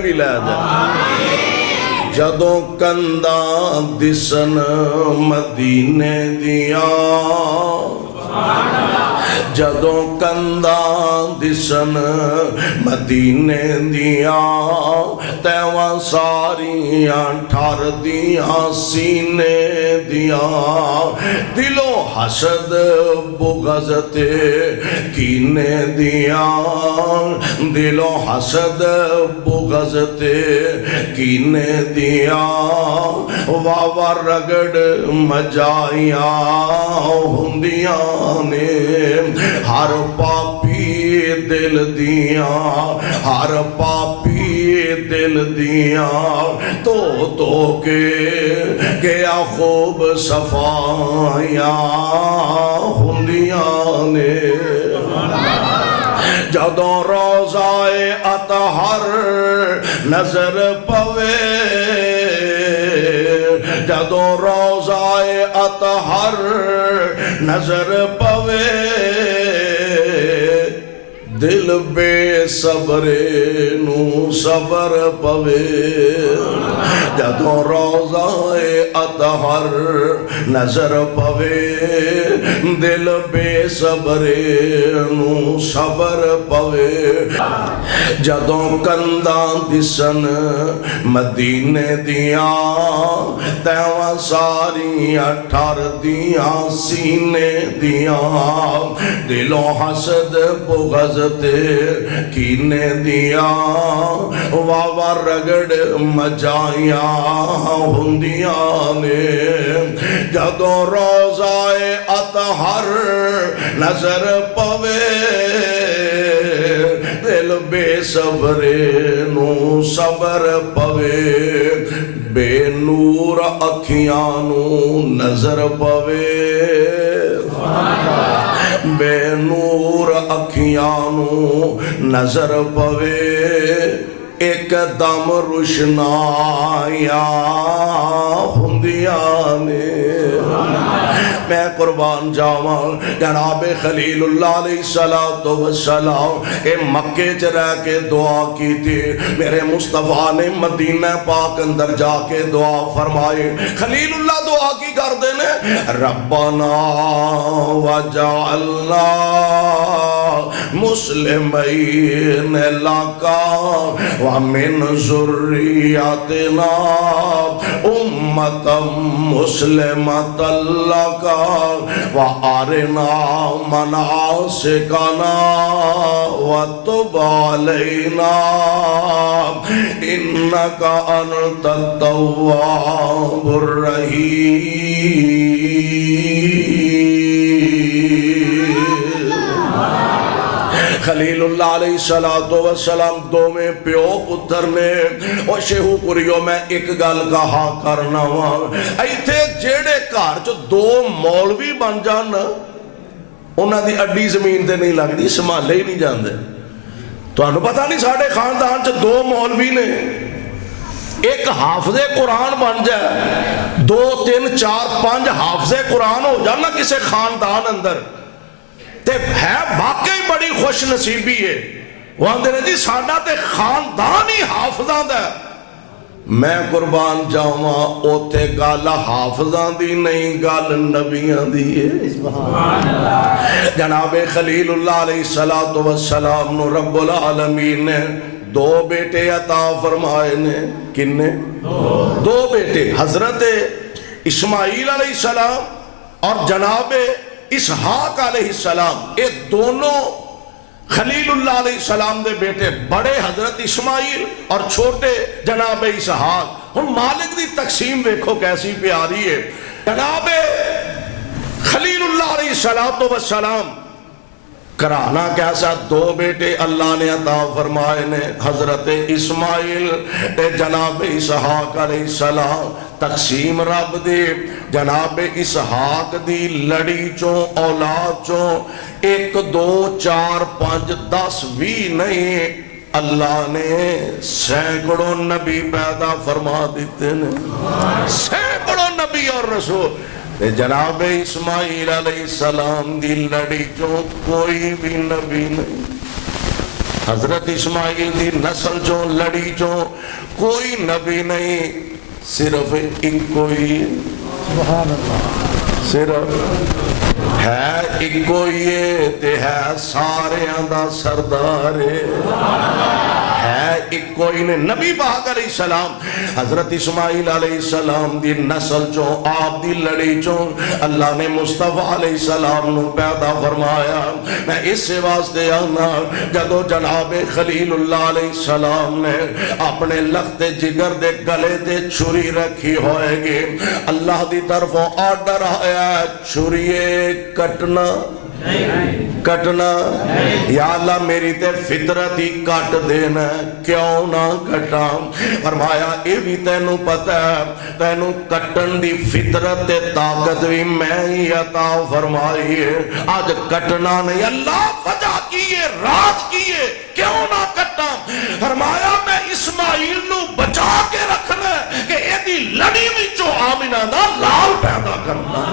بھی لے جائے جدوں کنداں دسن مدینے دیاں جدوں کنداں دسن مدینے دیاں تیواں ساریاں ٹھر دیاں سینے دیاں دلوں حسد بغض تے کینے دیاں دلوں حسد بغض تے کینے دیاں واوا رگڑ مجائیاں ہندیاں نے ہر پاپی دل دیاں ہر پاپی دل دیاں تو کے گیا خوب صفائیاں ہندیاں نے جدوں روضائے اطہر نظر پوے جدوں روضائے اطہر نظر پوے دل بے صبرے نو صبر پوے جدوں روضائے اطہر نظر پوے دل بے صبرے نو صبر پوے جدوں کنداں دسن مدینے دیاں تیواں ساریاں ٹھر دیاں سینے دیاں دلوں حسد بغض تے کینے دیاں واوا رگڑ مجائیاں ہندیاں نے جدوں روضائے اطہر نظر پوے دل بے صبرے نو صبر پوے بے نور اکھیاں نو نظر پوے بے نور اکھیاں نو نظر پوے ایک دم روشنایاں ہندیاں نے میں قربان جاواں جناب خلیل اللہ علیہ السلام اے مکے چ رہ کے دعا کی تھی میرے مصطفیٰ نے مدینہ پاک اندر جا کے دعا فرمائے خلیل اللہ دعا کی کر دینے ربنا وجعلنا مسلمین لکا ومن ذریاتنا امتا مسلمتا لکا وارنا مناسکنا وتب علینا انکا انت التواب الرحیم خلیل اللہ علیہ السلام دو میں پیو پتر نے اور شیہو پوریو میں ایک گل کہا کرنا ایتھے جیڑے گھر چ دو مولوی بن جان انہاں دی اڈی زمین تے نہیں لگدی سنبھالے ہی نہیں جاندے تانوں پتہ نہیں ساڈے خاندان چ دو مولوی نے ایک حافظ قرآن بن جائے 2 3 4 5 حافظ قرآن ہو جانا کسے خاندان اندر تے ہے واقعی بڑی خوش نصیبی ہے وہ آندے نے جی ساڈا تے خاندان ہی حافظاں دا میں قربان جاواں اوتھے گل حافظاں دی نہیں گل نبیاں دی ہے سبحان اللہ جناب خلیل اللہ علیہ السلام نو رب العالمین نے 2 بیٹے عطا فرمائے نے کنے 2 بیٹے حضرت اسماعیل علیہ السلام اور جناب اسحاق علیہ السلام یہ دونوں خلیل اللہ علیہ السلام دے بیٹے بڑے حضرت اسماعیل اور چھوٹے جناب اسحاق ہم مالک دی تقسیم دیکھو کیسی پیاری ہے جناب خلیل اللہ علیہ السلام کرانا کیسا 2 بیٹے اللہ نے عطا فرمائے نے حضرت اسماعیل جناب اسحاق علیہ السلام تقسیم رب دے جناب اسحاق دی لڑی چوں اولاد چوں 1 2 4 5 10 20 نہیں اللہ نے سینکڑوں نبی پیدا فرما دیتے نے سینکڑوں نبی اور رسول جناب اسماعیل علیہ السلام دی لڑی چوں کوئی بھی نبی نہیں حضرت اسماعیل دی نسل چوں لڑی چوں کوئی نبی نہیں، صرف ایک کوئی، سبحان اللہ، صرف ہے ایک کوئی تے ہے سارے آندہ سردار ہے ایک کوئی نے۔ نبی پاک علیہ السلام حضرت اسماعیل علیہ السلام دی نسل چوں آپ دی لڑی چوں اللہ نے مصطفیٰ علیہ السلام نو پیدا فرمایا۔ میں اس واسطے آنا جدو جناب خلیل اللہ علیہ السلام نے اپنے لخت جگر دے گلے تے چھری رکھی ہوئے گی، اللہ دی طرف آرڈر آیا چھریے کٹنا کٹنا، یا اللہ میری تے فطرت ہی کٹ دینا، کیوں نہ کٹا؟ فرمایا اے بھی تینوں پتہ ہے، تینوں کٹن دی فطرت تے طاقت بھی میں ہی عطا فرمائی ہے، آج کٹنا نہیں، اللہ وجہ کیے راز کیے کیوں نہ کٹا؟ فرمایا میں اسماعیل نو بچا کے رکھنا کہ ایدی لڑی وچوں آمنہ دا لال پیدا کرنا۔